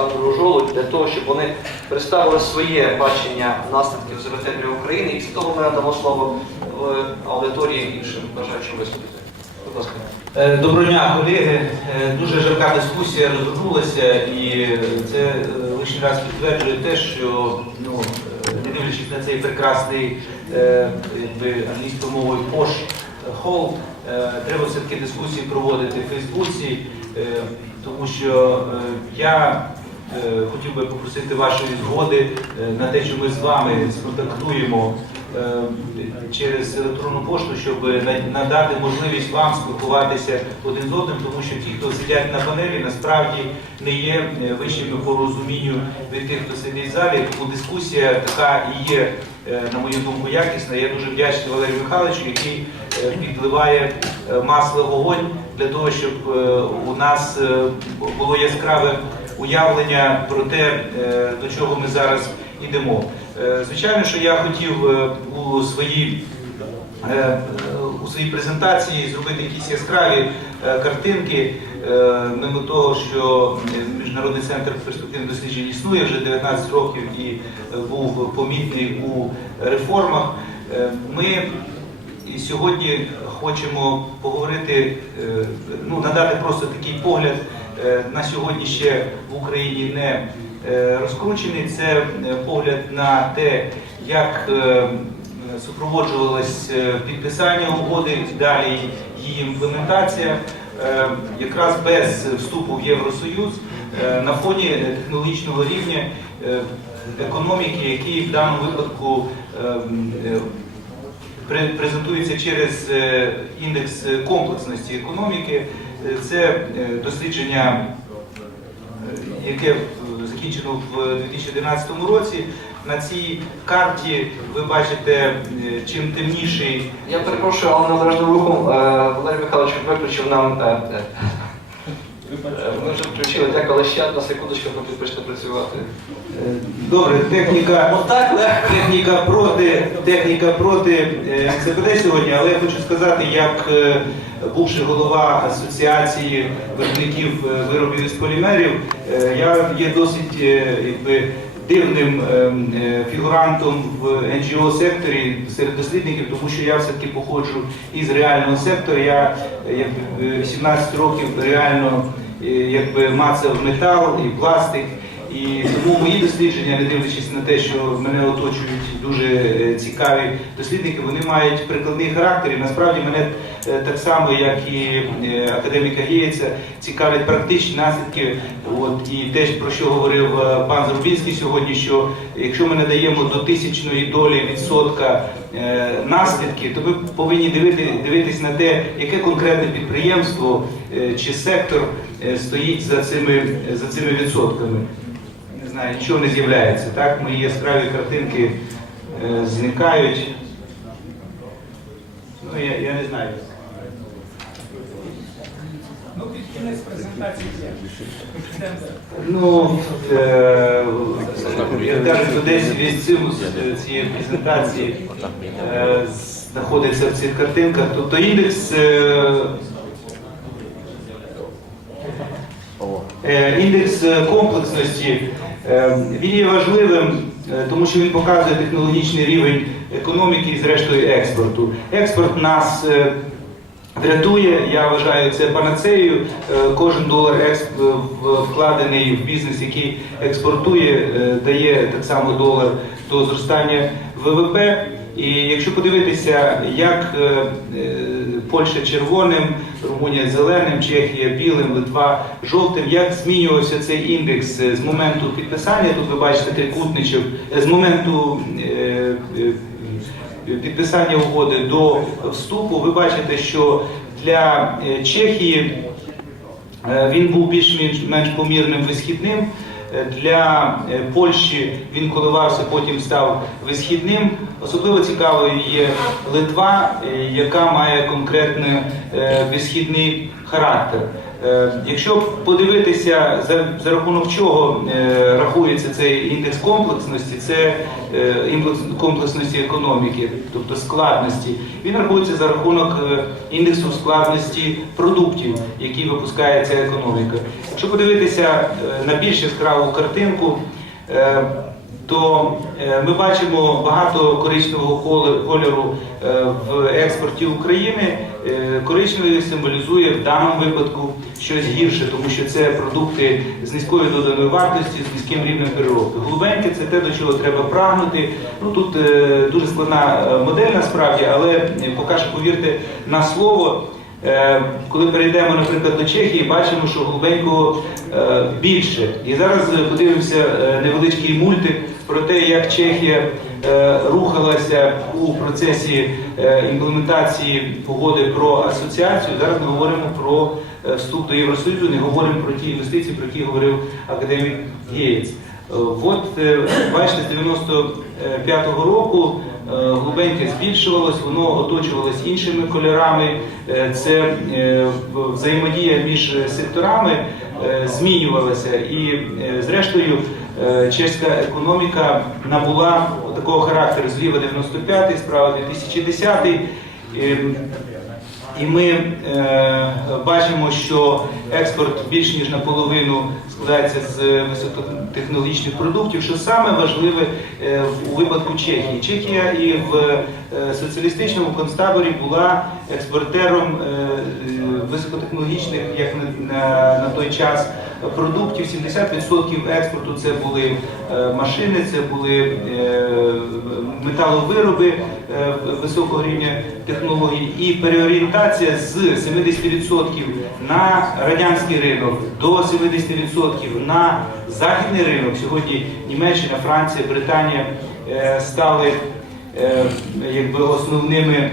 Олександру Жолудь для того, щоб вони представили своє бачення наслідків ЗВТ для України. І після того ми надамо слово в аудиторії іншим бажаючим виступити. Будь ласка. Е, Доброго дня, колеги. Е, Дуже жарка дискусія розгорнулася, і це е, лишній раз підтверджує те, що ну, е, не дивлячись на цей прекрасний е, якби, англійською мовою пош хол, е, треба все-таки дискусії проводити в Фейсбуці, е, тому що е, я е, хотів би попросити вашої згоди е, на те, що ми з вами сконтактуємо е, через електронну пошту, щоб надати можливість вам спілкуватися один з одним, тому що ті, хто сидять на панелі, насправді не є е, вищими по розумінню від тих, хто сидить в залі. Тому дискусія така і є, е, на мою думку, якісна. Я дуже вдячний Валерію Михайловичу, який е, підливає е, масло в вогонь для того, щоб е, у нас е, було яскраве уявлення про те, е, до чого ми зараз йдемо. Е, Звичайно, що я хотів е, у своїй у своїй презентації зробити якісь яскраві картинки, мимо того, що Міжнародний центр перспективних досліджень існує вже 19 років і був помітний у реформах. Ми і сьогодні хочемо поговорити, ну, надати просто такий погляд. Е, На сьогодні ще в Україні не е, розкручений. Це е, погляд на те, як супроводжувалось підписання угоди, далі її імплементація, якраз без вступу в Євросоюз на фоні технологічного рівня економіки, який в даному випадку пре- презентується через індекс комплексності економіки. Е, Це е, дослідження, е, яке закінчено в 2011 році. На цій карті ви бачите, чим темніший Я перепрошую, але належним рухом Валерій Михайлович виключив нам. Е, Ми вже включили, так, але ще одна секундочка, поки почне працювати. Е, Добре, техніка, техніка проти, техніка проти е, МЦПД сьогодні, але я хочу сказати, як бувший голова асоціації виробників виробів із полімерів, я є досить якби, дивним е, е, фігурантом в NGO секторі серед дослідників, тому що я все-таки походжу із реального сектору. Я е, 18 років реально якби мацав метал і пластик. І тому мої дослідження, не дивлячись на те, що мене оточують дуже е, цікаві дослідники, вони мають прикладний характер. І насправді мене е, так само, як і е, академіка Геєця, цікавлять практичні наслідки. От і те, про що говорив е, пан Зрубінський сьогодні, що якщо ми надаємо до тисячної долі відсотка е, наслідки, то ми повинні дивити, дивитись на те, яке конкретне підприємство е, чи сектор е, стоїть за цими, за цими відсотками не знаю, нічого не з'являється. Так, мої яскраві картинки е, зникають. Ну, я, я не знаю. Ну, під кінець презентації. Ну, е, я кажу, десь від цим, цієї презентації е, знаходиться в цих картинках. Тобто індекс. е, Е, Індекс е, комплексності е, він є важливим, е, тому що він показує технологічний рівень економіки і, зрештою, експорту. Експорт нас е, врятує, я вважаю це панацеєю. Е, Кожен долар вкладений в бізнес, який експортує, е, дає так само долар до зростання ВВП. І якщо подивитися, як е, е, Польща червоним, Румунія зеленим, Чехія білим, Литва жовтим, як змінювався цей індекс е, з моменту підписання, тут ви бачите трикутничок, з моменту підписання угоди до вступу, ви бачите, що для Чехії він був більш-менш менш помірним висхідним. Е, Для е, Польщі він коливався, потім став висхідним. Особливо цікавою є Литва, е, яка має конкретний висхідний характер. Е, Якщо подивитися, за, за рахунок чого е, рахується цей індекс комплексності, це е, індекс комплексності економіки, тобто складності, він рахується за рахунок індексу складності продуктів, які випускає ця економіка. Якщо подивитися на більш яскраву картинку, то е, ми бачимо багато коричневого кольору е, в експорті України. Е, Коричневий символізує в даному випадку щось гірше, тому що це продукти з низькою доданою вартості, з низьким рівнем переробки. Голубеньке це те, до чого треба прагнути. Ну тут дуже складна модель насправді, але поки що повірте на слово. Коли перейдемо, наприклад, до Чехії, бачимо, що голубенького е, більше. І зараз подивимося невеличкий мультик про те, як Чехія е, рухалася у процесі е, імплементації угоди про асоціацію. Зараз ми говоримо про е, вступ до Євросоюзу, не говоримо про ті інвестиції, про які говорив академік. Е, От бачите, з 95-го року е, голубеньке збільшувалось, воно оточувалось іншими кольорами. Це взаємодія між секторами змінювалася. І зрештою чеська економіка набула такого характеру зліва 95-й, справа 2010-й. Е, і ми е, бачимо, що експорт більш ніж наполовину складається з високотехнологічних продуктів, що саме важливе е, у випадку Чехії. Чехія і в е, соціалістичному концтаборі була експортером е, е, високотехнологічних, як на той час, продуктів. 70% експорту це були е, машини, це були е, металовироби е, високого рівня технологій і переорієнтація з 70% на радянський ринок до 70% на західний ринок. Сьогодні Німеччина, Франція, Британія стали якби основними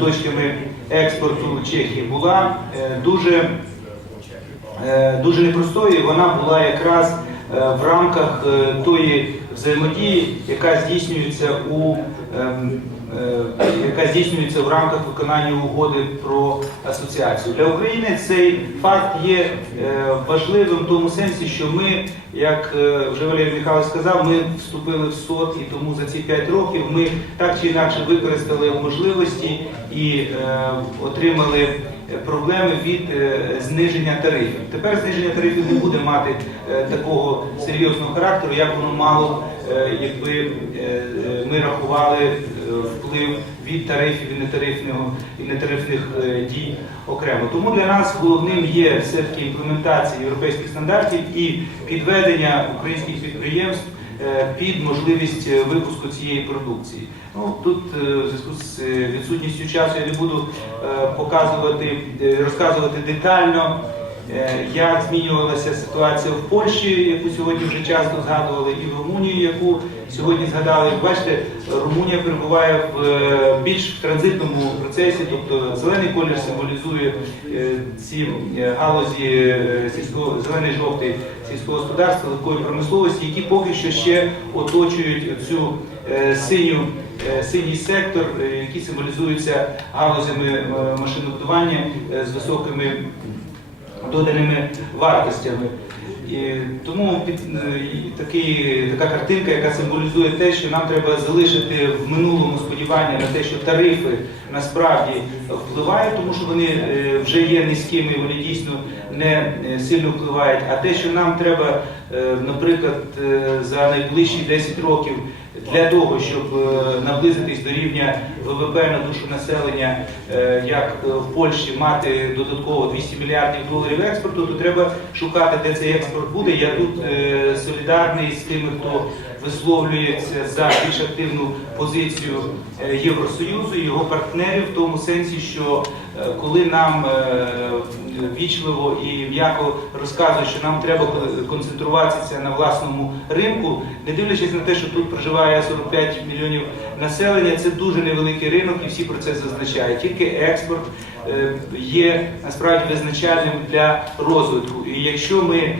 точками експорту Чехії. Була дуже дуже непростою. Вона була якраз е, в рамках е, тої взаємодії, яка здійснюється у ем, е, яка здійснюється в рамках виконання угоди про асоціацію. Для України цей факт є е, важливим в тому сенсі, що ми, як е, вже Валерій Михайлович сказав, ми вступили в СОТ, і тому за ці 5 років ми так чи інакше використали можливості і е, отримали проблеми від е, зниження тарифів. Тепер зниження тарифів не буде мати е, такого серйозного характеру, як воно мало, е, якби е, е, ми рахували е, вплив від тарифів і нетарифного і нетарифних е, дій окремо. Тому для нас головним є все-таки імплементація європейських стандартів і підведення українських підприємств е, під можливість е, випуску цієї продукції. Ну тут е, в зв'язку з е, відсутністю часу я не буду е, показувати, е, розказувати детально, е, як змінювалася ситуація в Польщі, яку сьогодні вже часто згадували, і в Румунії, яку сьогодні згадали. Бачите, Румунія перебуває в е, більш транзитному процесі, тобто зелений колір символізує е, ці е, галузі е, сільського зелений жовтий сільського господарства, легкої промисловості, які поки що ще оточують цю е, синю. е, Синій сектор, е, який символізується галузями е, машинобудування е, з високими доданими вартостями. І тому під, е, і такий, така картинка, яка символізує те, що нам треба залишити в минулому сподівання на те, що тарифи насправді впливають, тому що вони е, вже є низькими, вони дійсно не е, сильно впливають. А те, що нам треба, наприклад, за найближчі 10 років для того, щоб е, наблизитись до рівня ВВП на душу населення, е, як е, в Польщі мати додатково 200 мільярдів доларів експорту, то треба шукати, де цей експорт буде. Я тут солідарний з тими, хто висловлюється за більш активну позицію Євросоюзу і його партнерів в тому сенсі, що коли нам е, вічливо і м'яко розказують, що нам треба концентруватися на власному ринку, не дивлячись на те, що тут проживає 45 мільйонів населення, це дуже невеликий ринок, і всі про це зазначають. Тільки експорт е, є насправді визначальним для розвитку. І якщо ми е,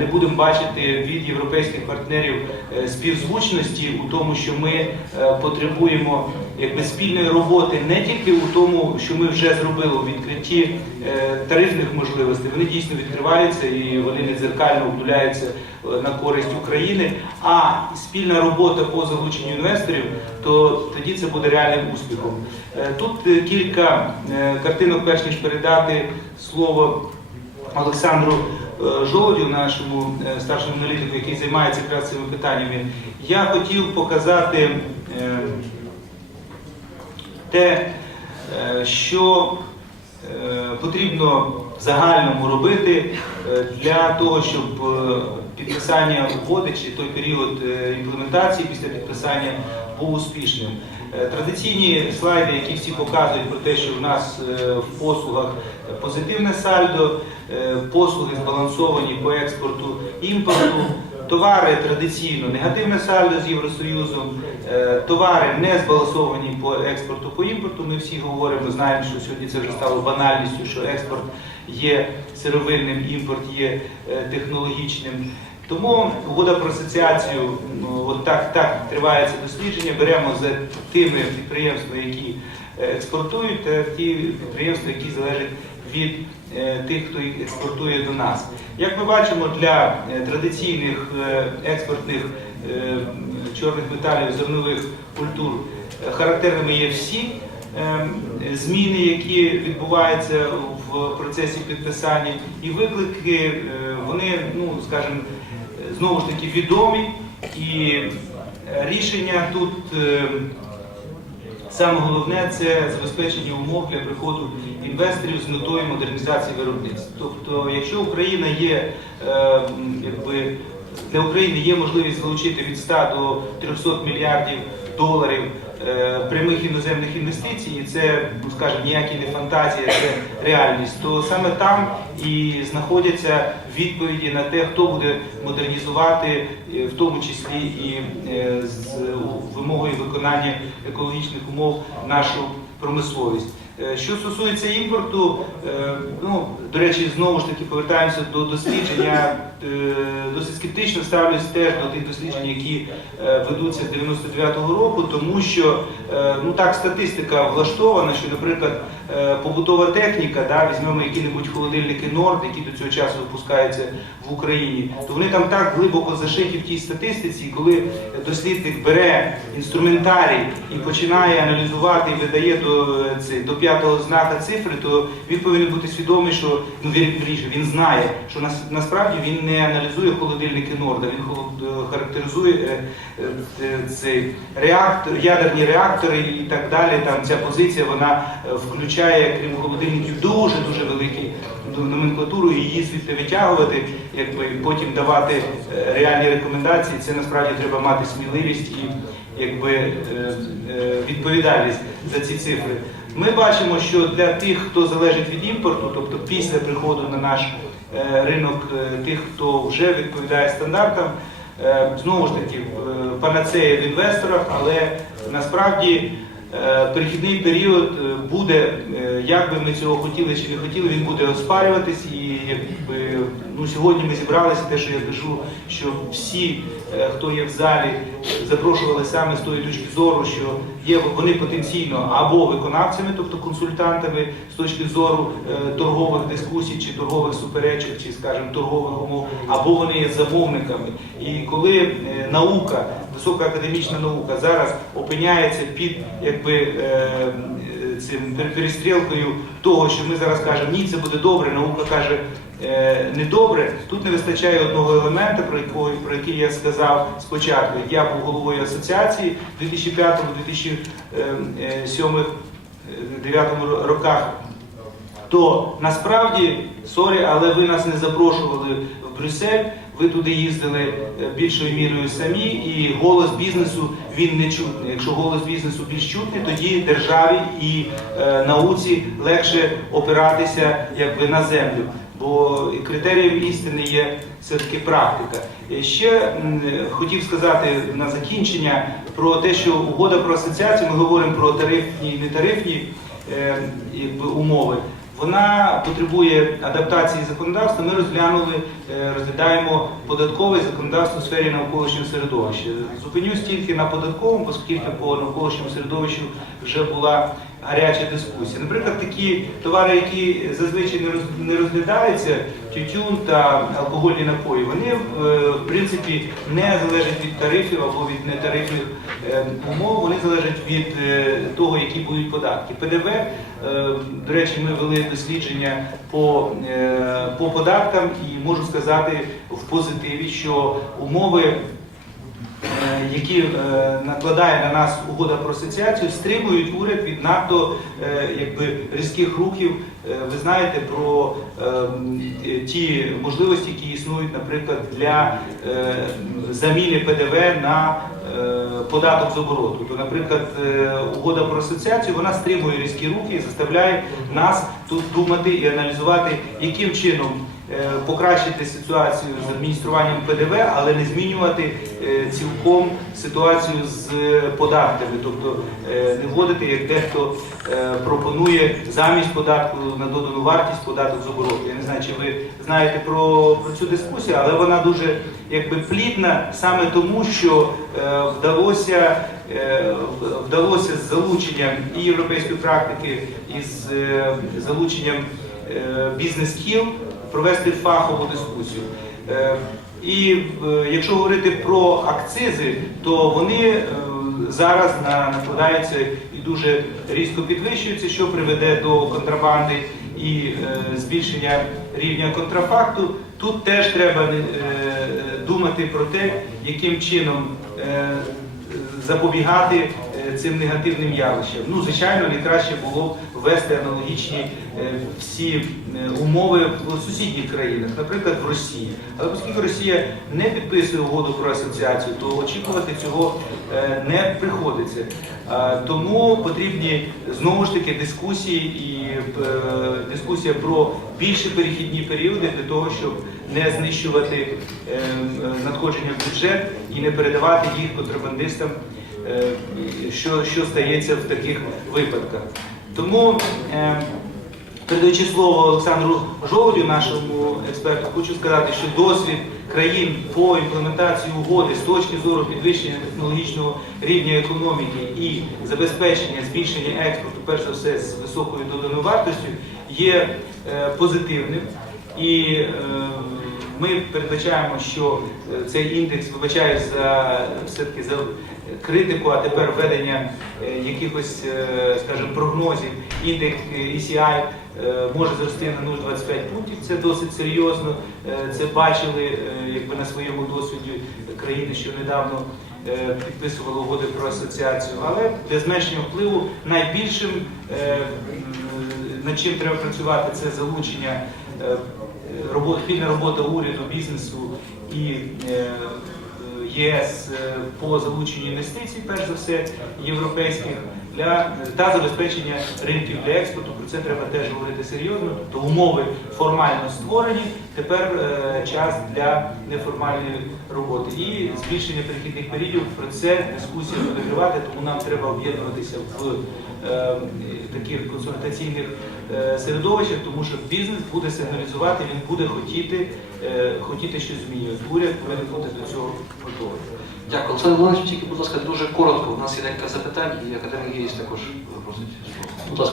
не будемо бачити від європейських партнерів е, співзвучності у тому, що ми потребуємо якби спільної роботи не тільки у тому, що ми вже зробили у відкритті е, тарифних можливостей, вони дійсно відкриваються і вони не дзеркально обдуляються е, на користь України, а спільна робота по залученню інвесторів, то тоді це буде реальним успіхом. Е, Тут кілька картинок, перш ніж передати слово Олександру Жолодю, нашому старшому аналітику, який займається якраз цими питаннями. Я хотів показати те, е, що е, потрібно загальному робити е, для того, щоб підписання угоди чи той період імплементації після підписання був успішним. Традиційні слайди, які всі показують про те, що в нас в послугах позитивне сальдо, послуги збалансовані по експорту імпорту, товари традиційно негативне сальдо з Євросоюзом, е, товари не збалансовані по експорту по імпорту. Ми всі говоримо, знаємо, що сьогодні це вже стало банальністю, що експорт є сировинним, імпорт є е, технологічним. Тому угода про асоціацію, ну, от так, так триває дослідження. Беремо за тими підприємствами, які е, експортують, та ті підприємства, які залежать від е, тих, хто їх експортує до нас. Як ми бачимо, для е, традиційних е, експортних чорних металів, зернових культур характерними є всі зміни, які відбуваються в процесі підписання, і виклики вони, ну скажімо, знову ж таки відомі, і рішення тут. Саме головне це забезпечення умов для приходу інвесторів з метою модернізації виробництва. Тобто, якщо Україна є е, якби для України є можливість залучити від 100 до 300 мільярдів доларів прямих іноземних інвестицій, і це, ну скажімо, ніякі не фантазія, це реальність, то саме там і знаходяться відповіді на те, хто буде модернізувати, е, в тому числі і е, з вимогою виконання екологічних умов нашу промисловість. Е, Що стосується імпорту, е, ну до речі, знову ж таки повертаємося до досліджень. Я е, досить скептично ставлюсь теж до тих досліджень, які ведуться з 99-го року, тому що ну так статистика влаштована, що, наприклад, побутова техніка, да, візьмемо які-небудь холодильники Норд, які до цього часу випускаються в Україні, то вони там так глибоко зашиті в тій статистиці, коли дослідник бере інструментарій і починає аналізувати і видає до, е, до п'ятого знака цифри, то він повинен бути свідомий, що ну вірніше, він знає, що нас, насправді він не аналізує холодильники Норда, він е, характеризує е, е, е, цей реактор, ядерні реактори і так далі. Там ця позиція вона е, включає, крім холодильників, дуже дуже великі номенклатуру її звідти витягувати, якби потім давати е, реальні рекомендації. Це насправді треба мати сміливість і якби е, е, відповідальність за ці цифри. Ми бачимо, що для тих, хто залежить від імпорту, тобто після приходу на наш ринок тих, хто вже відповідає стандартам, знову ж таки панацея в інвесторах, але насправді перехідний період е, буде, е, як би ми цього хотіли чи не хотіли, він буде оспарюватись. І якби ну сьогодні ми зібралися, те, що я кажу, що всі, е, хто є в залі, запрошували саме з тої точки зору, що є вони потенційно або виконавцями, тобто консультантами з точки зору е, торгових дискусій чи торгових суперечок, чи скажімо, торгових умов, або вони є замовниками. І коли е, наука, висока академічна наука зараз опиняється під якби цим перестрілкою того, що ми зараз кажемо, ні, це буде добре, наука каже. е, Недобре, тут не вистачає одного елемента, про якого про який я сказав спочатку. Я був головою асоціації в 2005-2007 2009 роках. То насправді, сорі, але ви нас не запрошували в Брюссель. Ви туди їздили е, більшою мірою самі, і голос бізнесу він не чутний. Якщо голос бізнесу більш чутний, тоді державі і е, науці легше опиратися якби на землю. Бо критерієм істини є все-таки практика. Ще м, хотів сказати на закінчення про те, що угода про асоціацію, ми говоримо про тарифні і нетарифні е, якби, умови. Вона потребує адаптації законодавства. Ми розглянули, е, розглядаємо податкове законодавство у сфері навколишнього середовища. Зупинюсь тільки на податковому, оскільки по навколишньому середовищу вже була гаряча дискусія. Наприклад, такі товари, які зазвичай не роз- розглядаються, тютюн та алкогольні напої, вони е, в принципі не залежать від тарифів або від нетарифних умов, вони залежать від е, того, які будуть податки. ПДВ, е, до речі, ми вели дослідження по, е, по податкам і можу сказати в позитиві, що умови е, які е, накладає на нас угода про асоціацію, стримують уряд від надто е, якби, різких рухів. Е, Ви знаєте про е, ті можливості, які існують, наприклад, для е, заміни ПДВ на е, податок з обороту. То, наприклад, е, угода про асоціацію вона стримує різкі рухи і заставляє нас тут думати і аналізувати, яким чином е, покращити ситуацію з адмініструванням ПДВ, але не змінювати е, цілком ситуацію з податками, тобто е, не вводити, як дехто е, пропонує замість податку на додану вартість податок з обороту. Я не знаю, чи ви знаєте про, про цю дискусію, але вона дуже якби плідна саме тому, що е, вдалося, е, вдалося з залученням і європейської практики, і з е, залученням е, бізнес-кіл провести фахову дискусію. Е, І е, якщо говорити про акцизи, то вони е, зараз на- накладаються і дуже різко підвищуються, що приведе до контрабанди і е, збільшення рівня контрафакту. Тут теж треба е, думати про те, яким чином е, запобігати е, цим негативним явищам. Ну, звичайно, найкраще було б ввести аналогічні е, всі е, умови в сусідніх країнах, наприклад, в Росії. Але оскільки Росія не підписує угоду про асоціацію, то очікувати цього е, не приходиться. Е, Тому потрібні знову ж таки дискусії і е, дискусія про більші перехідні періоди для того, щоб не знищувати е, е, надходження в бюджет і не передавати їх контрабандистам, е, що, що стається в таких випадках. Тому, е, передаючи слово Олександру Жолудю, нашому експерту, хочу сказати, що досвід країн по імплементації угоди з точки зору підвищення технологічного рівня економіки і забезпечення збільшення експорту, перш за все, з високою доданою вартістю, є е, позитивним. І е, ми передбачаємо, що е, цей індекс вибачає за все-таки за критику, а тепер введення якихось, скажімо, прогнозів. Індекс ECI може зрости на 0,25 пунктів. Це досить серйозно. Це бачили якби на своєму досвіді країни, що недавно підписували угоди про асоціацію. Але для зменшення впливу найбільшим над чим треба працювати, це залучення е, робот, спільна робота уряду, бізнесу і е, е, ЄС по залученню інвестицій, перш за все, європейських для та забезпечення ринків для експорту. Про це треба теж говорити серйозно. Тобто умови формально створені. Тепер е, час для неформальної роботи і збільшення перехідних періодів. Про це дискусія буде тривати, тому нам треба об'єднуватися в е, таких консультаційних середовищах, тому що бізнес буде сигналізувати, він буде хотіти, е, хотіти щось змінювати. Уряд повинен бути до цього готовий. Дякую. Олександр Володимирович, тільки, будь ласка, дуже коротко. У нас є декілька запитань, і академік Єс також просить. слово. Будь ласка.